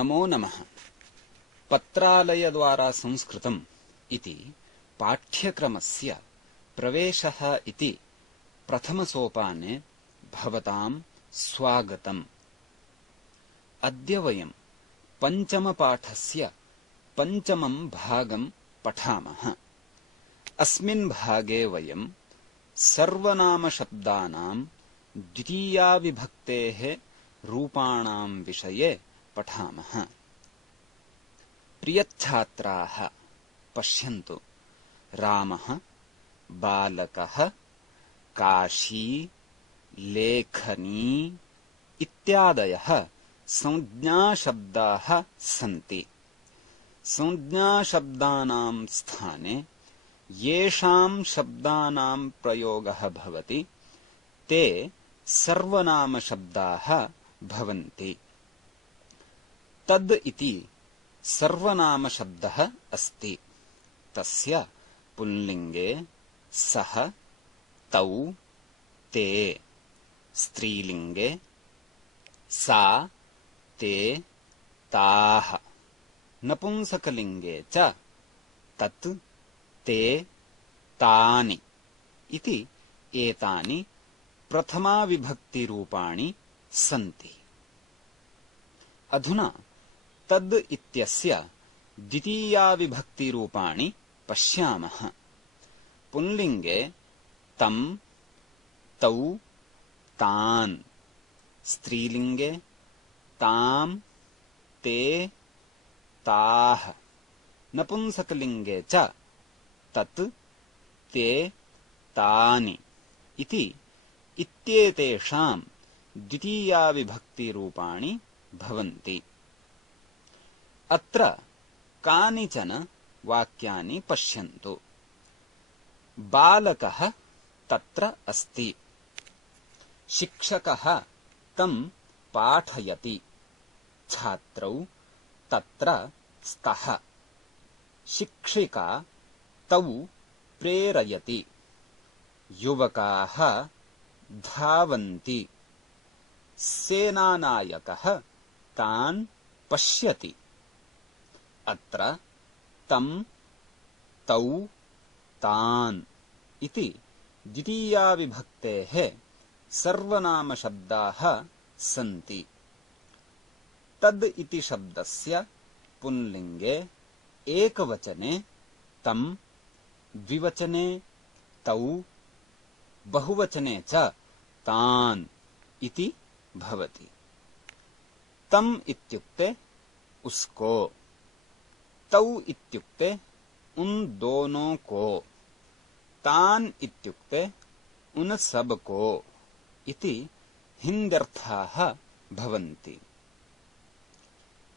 नमो नमः। पत्रालयद्वारा संस्कृतम् इति पाठ्यक्रमस्य प्रवेशः इति प्रथमसोपाने भवतां स्वागतम्। अद्य वयं पञ्चमपाठस्य पञ्चमं भागं पठामः। अस्मिन् भागे वयं सर्वनामशब्दानां द्वितीयाविभक्तेः रूपाणां विषये पठामः। प्रियच्छात्राः पश्यन्तु, रामः, बालकः, काशी, लेखनी इत्यादयः संज्ञाशब्दाः सन्ति। संज्ञाशब्दानां स्थाने येषां शब्दानां प्रयोगः भवति ते सर्वनामशब्दाः भवन्ति। तद् इति सर्वनामशब्दः अस्ति। तस्य पुल्लिङ्गे सः, तौ, ते, स्त्रीलिङ्गे सा, ते, ताः, नपुंसकलिङ्गे च तत्, ते, तानि इति एतानि प्रथमाविभक्तिरूपाणि सन्ति। अधुना तद् इत्यस्य द्वितीयाविभक्तिरूपाणि पश्यामः। पुल्लिङ्गे तं, तौ, तान्, स्त्रीलिङ्गे तां, ते, ताः, नपुंसकलिङ्गे च तत्, ते, तानि इति इत्येतेषां द्वितीयाविभक्तिरूपाणि भवन्ति। अत्र कानिचन वाक्यानि पश्यन्तु। बालकः तत्र अस्ति। शिक्षकः तं पाठयति। छात्रौ तत्र स्तः। शिक्षिका तौ प्रेरयति। युवकाः धावन्ति। सेनानायकः तान् पश्यति। अत्र तं, तौ, तान् इति द्वितीयाविभक्तेः सर्वनामशब्दाः सन्ति। तद् इति शब्दस्य पुल्लिङ्गे एकवचने तं, द्विवचने तौ, बहुवचने च तान् इति भवति। तम् इत्युक्ते उसको, तौ इत्युक्ते उन दोनों को, तान् इत्युक्ते उन सब को इति हिन्द्यर्थाः भवन्ति।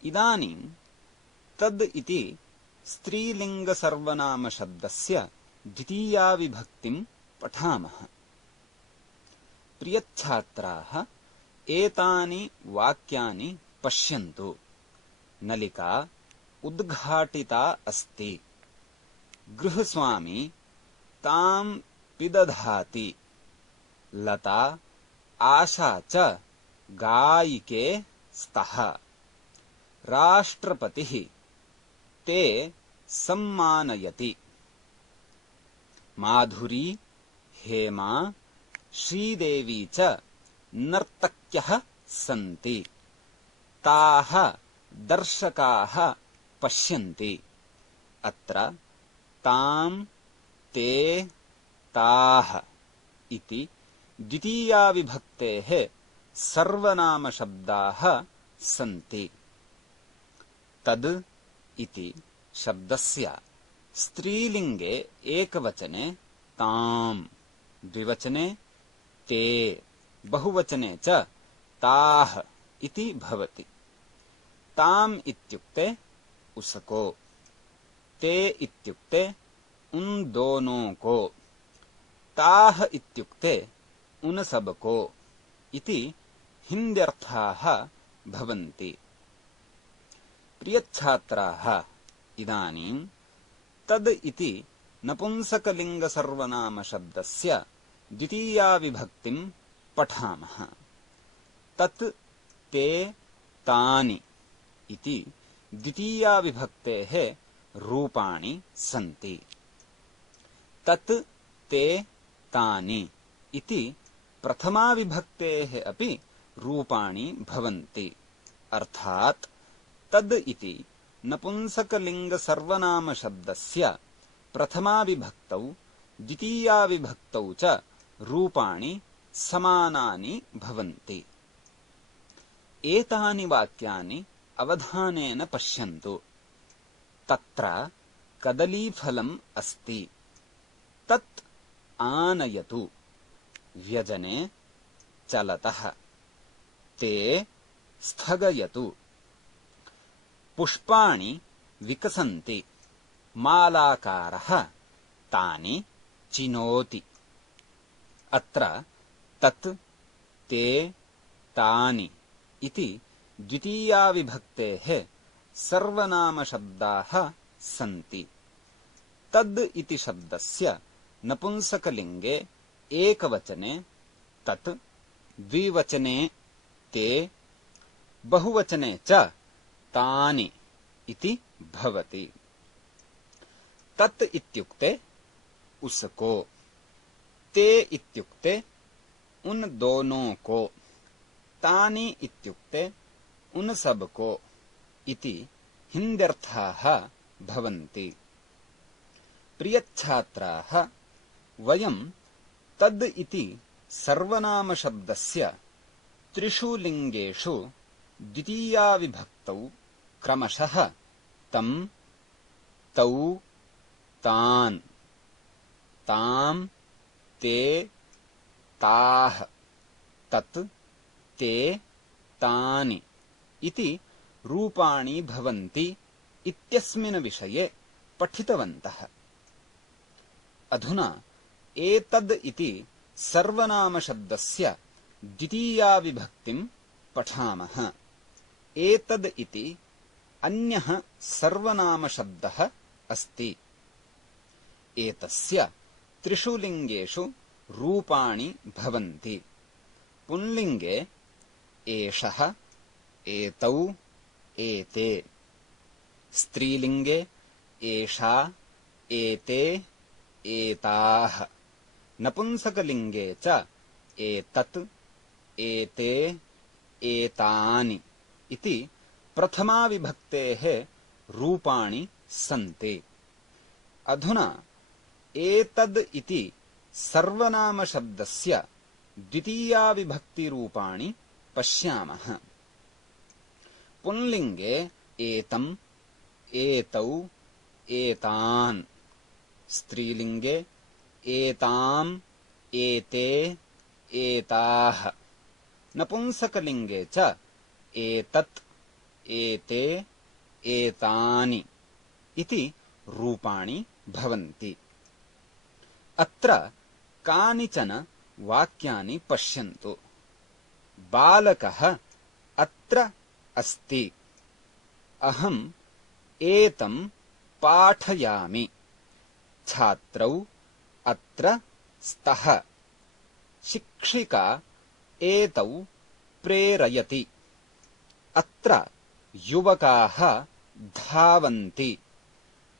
इदानीं तद् इति स्त्रीलिङ्गसर्वनामशब्दस्य द्वितीयाविभक्तिं पठामः। प्रियच्छात्राः एतानि वाक्यानि पश्यन्तु। नलिका उद्घाटिता अस्ति। गृहस्वामी तां पिदधाति। लता, आशा च गायिके स्तः। राष्ट्रपतिः ते सम्मानयति। माधुरी, हेमा, श्रीदेवी च नर्तक्यः सन्ति। ताः दर्शकाः पश्यन्ति। अत्र तां, ते, ताः इति द्वितीयाविभक्तेः सर्वनामशब्दाः सन्ति। तद् इति शब्दस्य स्त्रीलिङ्गे एकवचने तां, द्विवचने ते, बहुवचने च ताः इति भवति। ताम् इत्युक्ते उसको, ते इत्युक्ते उन दोनों को, ताः इत्युक्ते उन सब को इति हिन्द्यर्थाः भवन्ति। प्रियच्छात्राः इदानीं तद् इति नपुंसकलिङ्गसर्वनामशब्दस्य द्वितीयाविभक्तिं पठामः। तत्, ते, तानि इति द्वितीया विभक्तेः रूपाणि सन्ति। तत् ते तानि इति प्रथमा विभक्तेः अपि रूपाणि भवन्ति। अर्थात् तद् इति नपुंसकलिङ्गसर्वनामशब्दस्य प्रथमा विभक्तौ द्वितीया विभक्तौ च रूपाणि समानानि भवन्ति। एतानि वाक्यानि अवधानेन पश्यन्तु। तत्र कदलीफलम् अस्ति। तत् आनयतु व्यजने चलतः। ते स्थगयतु। पुष्पाणि विकसन्ति। मालाकारः तानि चिनोति। अत्र तत् ते तानि इति द्वितीया विभक्तेः सर्वनामशब्दाः सन्ति। तद् इति शब्दस्य नपुंसकलिङ्गे एकवचने तत्, द्विवचने ते, बहुवचने च तानि इति भवति। तत् इत्युक्ते उसको, ते इत्युक्ते उन दोनों को, तानि इत्युक्ते उन सब को इति हिन्द्यर्थाः भवन्ति। प्रियच्छात्राः, वयं तद् इति सर्वनामशब्दस्य त्रिषु लिङ्गेषु द्वितीया विभक्तौ क्रमशः तं, तौ, तान्, तां, ते, ताः, तत्, ते, तानि इति रूपाणि भवन्ति इत्यस्मिन् विषये पठितवन्तः। अधुना एतद् इति सर्वनामशब्दस्य द्वितीया विभक्तिं पठामः। एतद् इति अन्यः सर्वनामशब्दः अस्ति। एतस्य त्रिषु लिङ्गेषु रूपाणि भवन्ति। पुंलिङ्गे एषः, एतौ, एते। स्त्रीलिङ्गे एषा, एते, एताः। नपुंसकलिङ्गे च एतत्, एते, एतानि इति प्रथमा विभक्तेः रूपाणि सन्ति। अधुना एतद् इति सर्वनामशब्दस्य द्वितीया विभक्तिरूपाणि पश्यामः। पुंलिङ्गे एतम्, एतौ, एतान्। स्त्रीलिङ्गे एताम्, एते, एताः। नपुंसकलिङ्गे च एतत्, एते, एतानि इति रूपाणि भवन्ति। अत्र कानिचन वाक्यानि पश्यन्तु। बालकः अत्र अस्ति। अहम् एतं पाठयामि। छात्रौ अत्र स्तः। शिक्षिका एतौ प्रेरयति। अत्र युवकाः धावन्ति।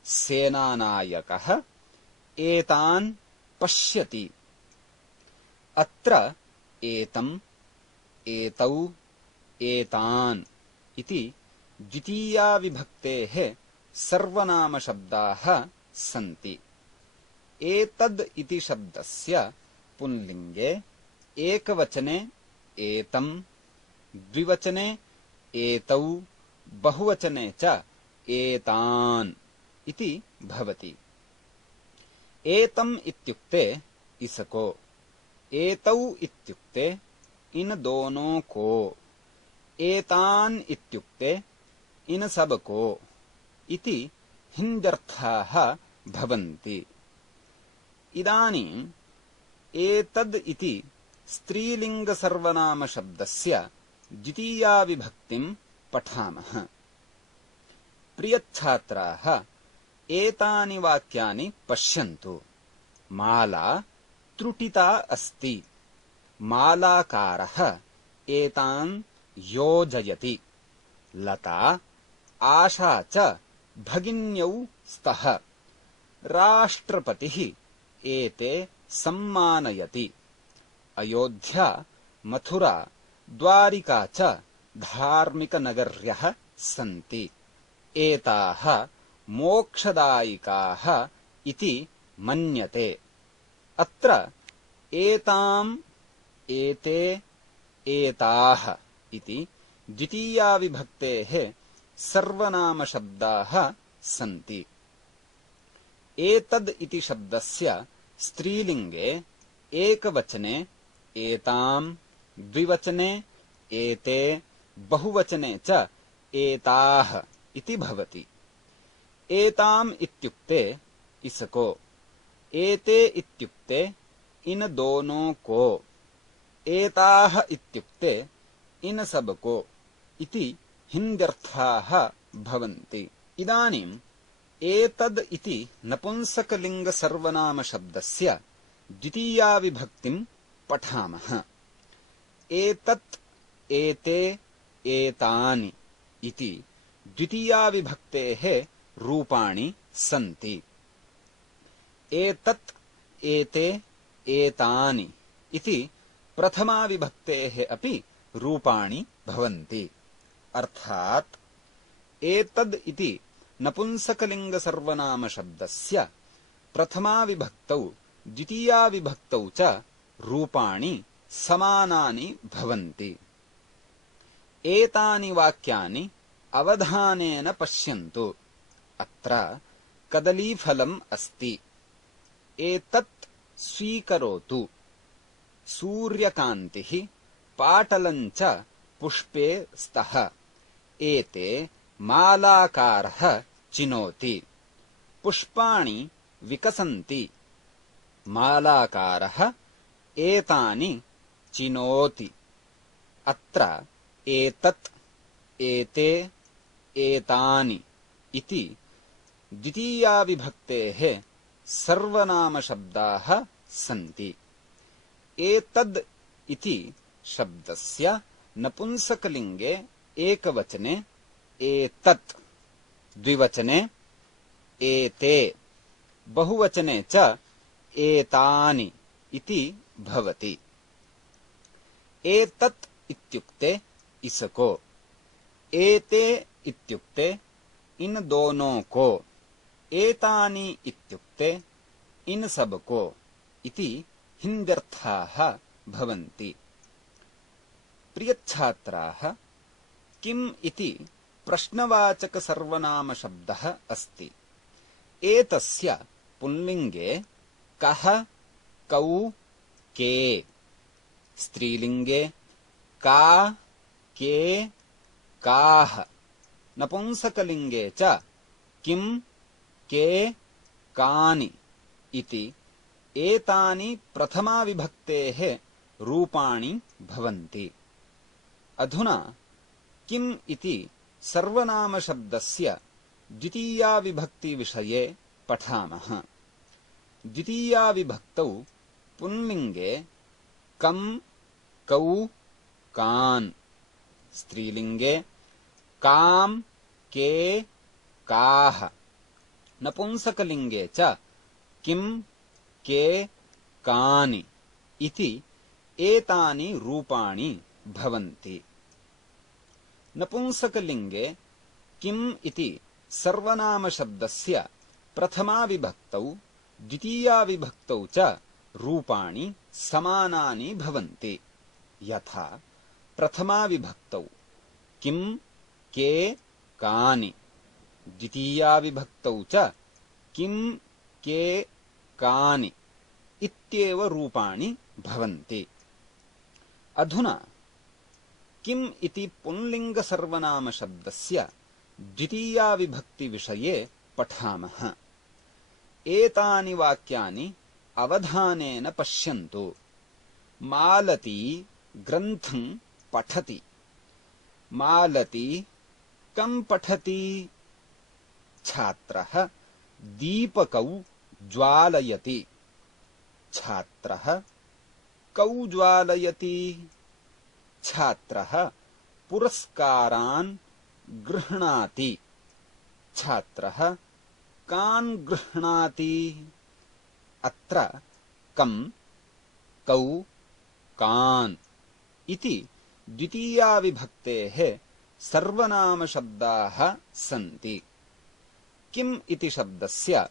सेनानायकः एतान् पश्यति। अत्र एतम्, एतौ, एतान् इति द्वितीया विभक्तेः सर्वनामशब्दाः सन्ति। एतद् इति शब्दस्य पुंलिङ्गे एकवचने एतम्, द्विवचने एतौ, बहुवचने च एतान् इति भवति। एतम् इत्युक्ते इसको, एतौ इत्युक्ते इन दोनों को, एतान् इत्युक्ते इन सब को इति हिन्द्यर्थाः भवन्ति। इदानीम् एतद् इति स्त्रीलिङ्गसर्वनामशब्दस्य द्वितीया विभक्तिं पठामः। प्रियच्छात्राः, एतानि वाक्यानि पश्यन्तु। माला त्रुटिता अस्ति। मालाकारः एतान् योजयति। लता आशा च भगिन्यौ स्तः राष्ट्रपतिः एते सम्मानयति अयोध्या मथुरा द्वारिका च धार्मिकनगर्यः सन्ति एताः मोक्षदायिकाः इति मन्यते अत्र एताम् एते एताः इति द्वितीयाविभक्तेः सर्वनामशब्दाः सन्ति एतद् इति शब्दस्य स्त्रीलिङ्गे एकवचने एताम् द्विवचने एते बहुवचने च एताः इति भवति एताम् इत्युक्ते इसको एते इत्युक्ते इन दोनों को एताः इत्युक्ते इन सबको इति हिन्द्यर्थाः भवन्ति इदानीम् एतद् इति नपुंसकलिङ्गसर्वनामशब्दस्य द्वितीयाविभक्तिम् पठामः एतत् एते एतानि इति द्वितीयाविभक्तेः रूपाणि सन्ति एतत् एते एतानि इति प्रथमाविभक्तेः अपि रूपाणि भवन्ति अर्थात् एतद् इति नपुंसकलिङ्गसर्वनामशब्दस्य प्रथमाविभक्तौ द्वितीयाविभक्तौ च रूपाणि समानानि भवन्ति एतानि वाक्यानि अवधानेन पश्यन्तु अत्र कदलीफलम् अस्ति एतत् स्वीकरोतु सूर्यकान्तिः पाटलम् च पुष्पे स्तः एते मालाकारः चिनोति पुष्पाणि विकसन्ति मालाकारः एतानि चिनोति अत्र एतत् एते एतानि इति द्वितीयाविभक्तेः सर्वनामशब्दाः सन्ति एतद् इति शब्दस्य नपुंसकलिङ्गे एकवचने एतत् द्विवचने एते बहुवचने च एतानि इति भवति एतत् इत्युक्ते इसको एते इत्युक्ते इन दोनों को एतानि इत्युक्ते इन सबको इति हिन्द्यर्थाः भवन्ति प्रियच्छात्राः किम् इति प्रश्नवाचकसर्वनामशब्दः अस्ति एतस्य पुल्लिङ्गे कः कौ के स्त्रीलिङ्गे का के काः नपुंसकलिङ्गे च किम् के कानि इति एतानि प्रथमाविभक्तेः रूपाणि भवन्ति अधुना किम् इति सर्वनामशब्दस्य द्वितीयाविभक्तिविषये पठामः द्वितीयाविभक्तौ पुल्लिङ्गे कम् कौ कान् स्त्रीलिङ्गे काम् के काः नपुंसकलिङ्गे च किम् के कानि इति एतानि रूपाणि भवन्ति नपुंसकलिङ्गे किम् इति सर्वनामशब्दस्य प्रथमाविभक्तौ द्वितीयाविभक्तौ च रूपाणि समानानि भवन्ति यथा प्रथमाविभक्तौ किम् के कानि द्वितीयाविभक्तौ च किम् के कानि इत्येव रूपाणि भवन्ति अधुना किम् इति पुंलिङ्गसर्वनामशब्दस्य द्वितीयाविभक्तिविषये पठामः एतानि वाक्यानि अवधानेन पश्यन्तु मालती ग्रन्थं पठति मालती कम् पठति छात्रः दीपकौ ज्वालयति छात्रः कौ ज्वालयति छात्रः पुरस्कारान् गृह्णाति छात्रः कान् गृह्णाति? अत्र कम्, कौ, कान् इति द्वितीयाविभक्तेः सर्वनामशब्दाः सन्ति। किम् इति शब्दस्य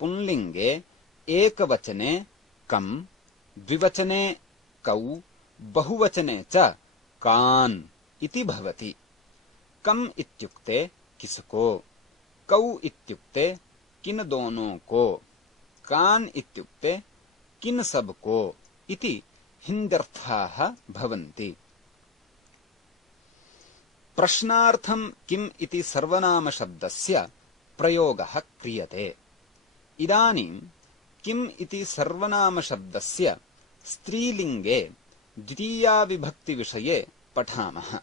पुंलिङ्गे एकवचने कम्, द्विवचने कौ, बहुवचने च कान् इति भवति। कम् इत्युक्ते किसको, कौ इत्युक्ते किन दोनों को, कान् इत्युक्ते किन सबको इति हिन्द्यर्थाः भवन्ति। प्रश्नार्थं किम् इति सर्वनामशब्दस्य प्रयोगः क्रियते। इदानीं किम् इति सर्वनामशब्दस्य स्त्रीलिङ्गे द्वितीयाविभक्तिविषये पठामः।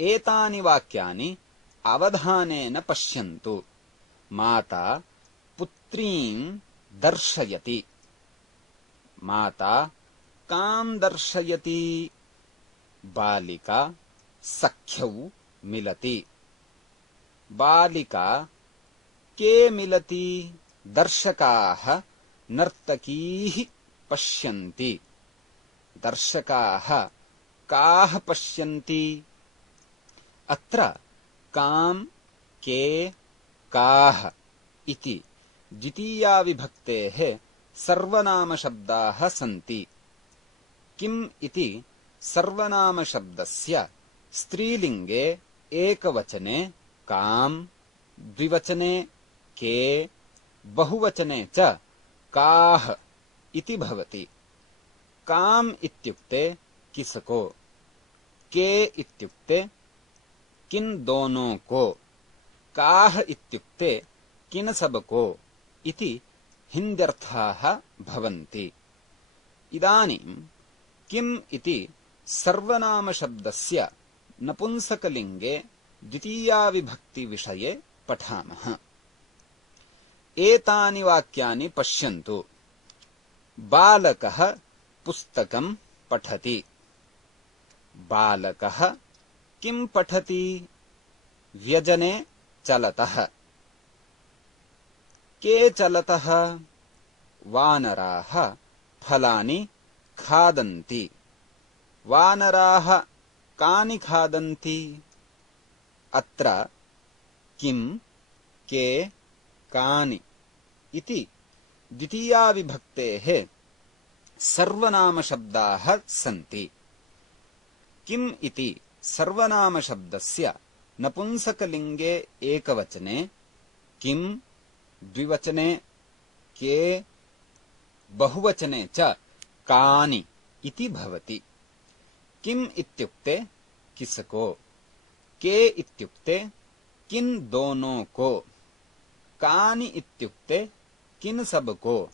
एतानि वाक्यानि अवधानेन पश्यन्तु। माता पुत्रीं दर्शयति। माता कां दर्शयति? बालिका सख्यौ मिलति। बालिका के मिलति? दर्शकाः नर्तकीः पश्यन्ति। दर्शकाः काः पश्यन्ति? अत्र कां, के, काः इति द्वितीयाविभक्तेः सर्वनामशब्दाः सन्ति। किम् इति सर्वनामशब्दस्य स्त्रीलिङ्गे एकवचने कां, द्विवचने के, बहुवचने च काः इति भवति। काम् इत्युक्ते किसको, के इत्युक्ते किन दोनों को, काः इत्युक्ते किन सबको इति हिन्द्यर्थाः भवन्ति। इदानीं किम् इति सर्वनामशब्दस्य नपुंसकलिङ्गे द्वितीयाविभक्तिविषये पठामः। एतानि वाक्यानि पश्यन्तु। बालकः पुस्तकं पठति। बालकः किं पठति? व्यजने चलतः। के चलतः? वानराः फलानि खादन्ति। वानराः कानि खादन्ति? अत्र किं, के, कानि इति द्वितीयाविभक्तेः सर्वनामशब्दाः सन्ति। किम् इति सर्वनामशब्दस्य नपुंसकलिङ्गे एकवचने किं, द्विवचने के, बहुवचने च कानि इति भवति। किम् इत्युक्ते किसको, के इत्युक्ते किन दोनों को, कानि इत्युक्ते किन सबको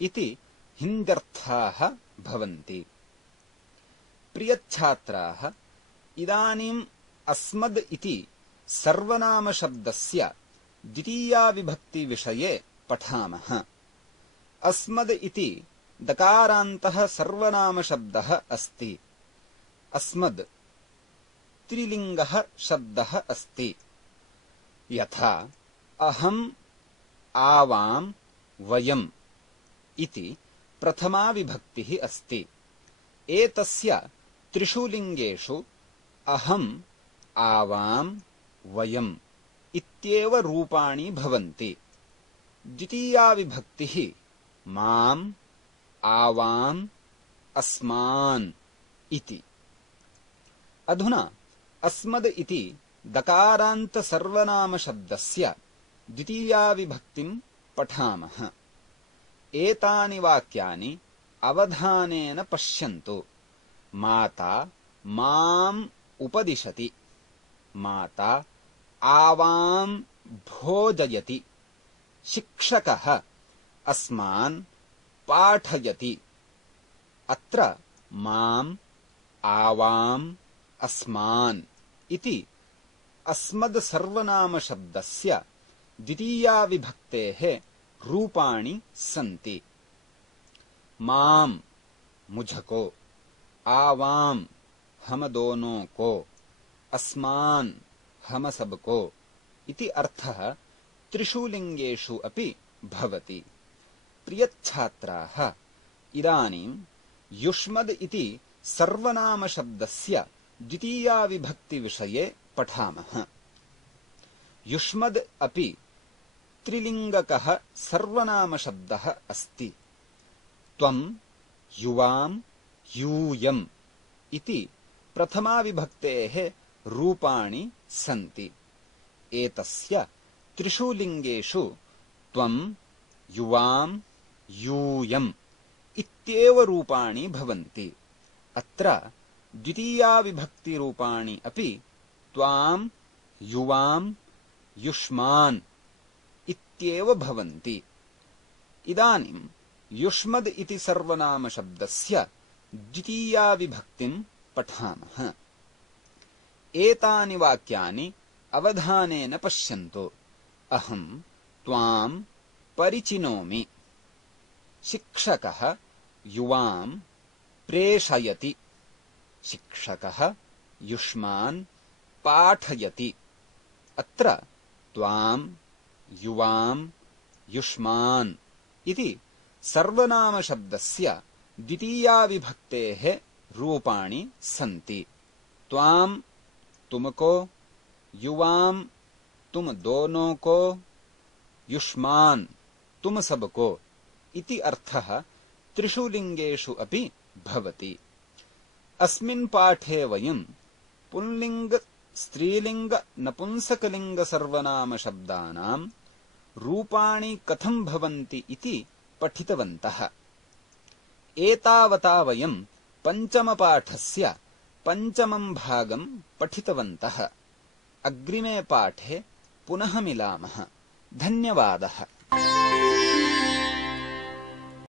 इति हिन्द्यर्थाः भवन्ति। प्रियच्छात्राः, इदानीम् अस्मद् इति सर्वनामशब्दस्य द्वितीयाविभक्तिविषये पठामः। अस्मद् इति दकारान्तः सर्वनामशब्दः अस्ति। अस्मद् त्रिलिङ्गः शब्दः अस्ति। यथा अहम्, आवां, वयम् इति प्रथमा विभक्तिः अस्ति। एतस्य त्रिषु लिङ्गेषु अहम्, आवां, वयम् इत्येव रूपाणि भवन्ति। द्वितीया विभक्तिः माम्, आवाम्, अस्मान् इति। अधुना अस्मद् इति दकारान्तसर्वनामशब्दस्य द्वितीया विभक्तिं पठामः। एतानि वाक्यानि अवधानेन पश्यन्तु। माता माम् उपदिशति। माता आवां भोजयति। शिक्षकः अस्मान् पाठयति। अत्र माम्, आवाम्, अस्मान् इति अस्मद् सर्वनामशब्दस्य द्वितीया विभक्तेः रूपाणि सन्ति। माम् मुझको, आवाम हम दोनों को, अस्मान हम सबको इति अर्थः त्रिषु लिङ्गेषु अपि भवति। प्रियच्छात्राः, इदानीं युष्मद् इति सर्वनामशब्दस्य द्वितीयाविभक्तिविषये पठामः। युष्मद् अपि त्रिलिङ्गकः सर्वनामशब्दः अस्ति। त्वं, युवां, यूयम् इति प्रथमाविभक्तेः रूपाणि सन्ति। एतस्य त्रिषु लिङ्गेषु त्वं, युवां, यूयम् इत्येव रूपाणि भवन्ति। अत्र द्वितीयाविभक्तिरूपाणि अपि त्वां, युवां, युष्मान् इत्येव भवन्ति। इदानीं युष्मद् इति सर्वनामशब्दस्य द्वितीयाविभक्तिं पठामः। एतानि वाक्यानि अवधानेन पश्यन्तु। अहं त्वां परिचिनोमि। शिक्षकः युवां प्रेषयति। शिक्षकः युष्मान् पाठयति। अत्र त्वां, युवां, युष्मान् इति सर्वनामशब्दस्य द्वितीयाविभक्तेः रूपाणि सन्ति। त्वां तुमको, युवां तुम दोनों को, युष्मान् तुम सबको इति अर्थः त्रिषु लिङ्गेषु अपि भवति। अस्मिन् पाठे वयं पुल्लिङ्ग, स्त्रीलिङ्ग, नपुंसकलिङ्ग सर्वनामशब्दानां रूपाणि कथं भवन्ति इति पठितवन्तः। एतावता वयं पञ्चमपाठस्य पञ्चमं भागं पठितवन्तः। अग्रिमे पाठे पुनः मिलामः। धन्यवादः।